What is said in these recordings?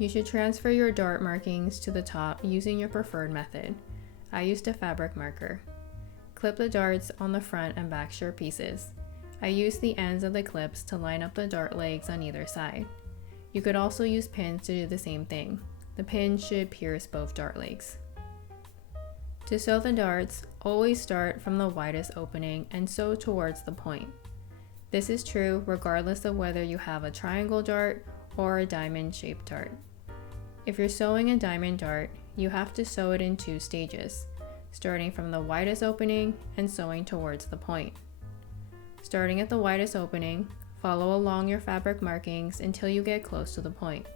You should transfer your dart markings to the top using your preferred method. I used a fabric marker. Clip the darts on the front and back shirt pieces. I used the ends of the clips to line up the dart legs on either side. You could also use pins to do the same thing. The pins should pierce both dart legs. To sew the darts, always start from the widest opening and sew towards the point. This is true regardless of whether you have a triangle dart or a diamond-shaped dart. If you're sewing a diamond dart, you have to sew it in 2 stages, starting from the widest opening and sewing towards the point. Starting at the widest opening, follow along your fabric markings until you get close to the point.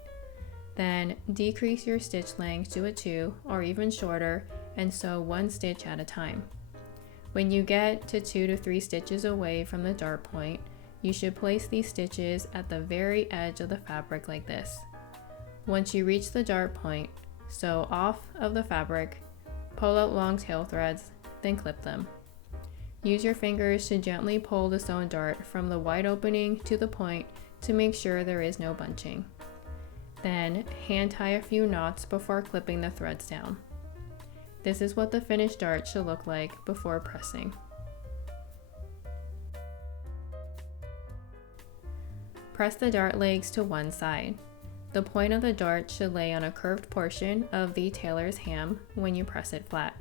Then decrease your stitch length to a 2 or even shorter and sew 1 stitch at a time. When you get to 2 to 3 stitches away from the dart point, you should place these stitches at the very edge of the fabric like this. Once you reach the dart point, sew off of the fabric, pull out long tail threads, then clip them. Use your fingers to gently pull the sewn dart from the wide opening to the point to make sure there is no bunching. Then hand tie a few knots before clipping the threads down. This is what the finished dart should look like before pressing. Press the dart legs to one side. The point of the dart should lay on a curved portion of the tailor's ham when you press it flat.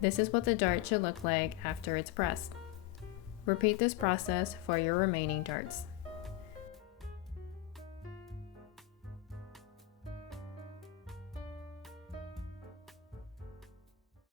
This is what the dart should look like after it's pressed. Repeat this process for your remaining darts.